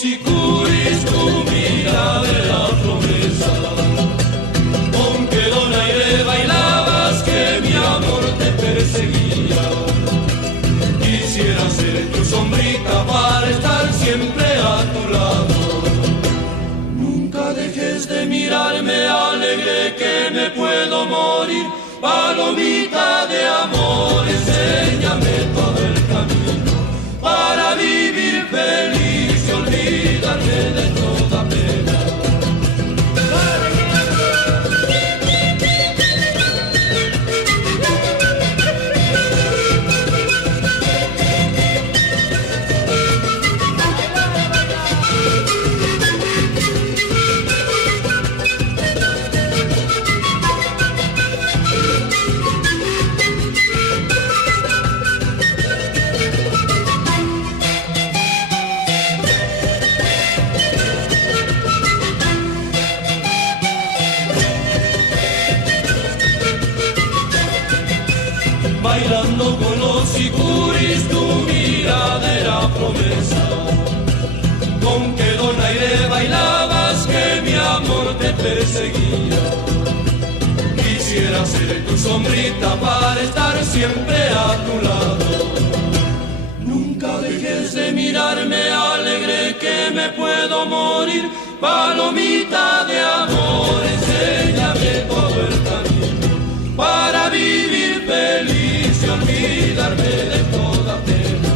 sicuris, tu mirada era promesa. Con qué donaire bailabas que mi amor te perseguía. Quisiera ser tu sombrita para estar siempre a tu lado. Nunca dejes de mirarme, alegre que me puedo morir. Palomita de amor, enséñame todo el camino para vivir feliz y olvidarme de toda pena. Bailando con los sicuris, tu mirada era promesa. Con qué donaire bailabas que mi amor te perseguía. Quisiera ser tu sombrita para estar siempre a tu lado. Nunca dejes de mirarme, alegre que me puedo morir. Palomita de amor, enséñame todo el camino para vivir feliz y olvidarme de toda pena.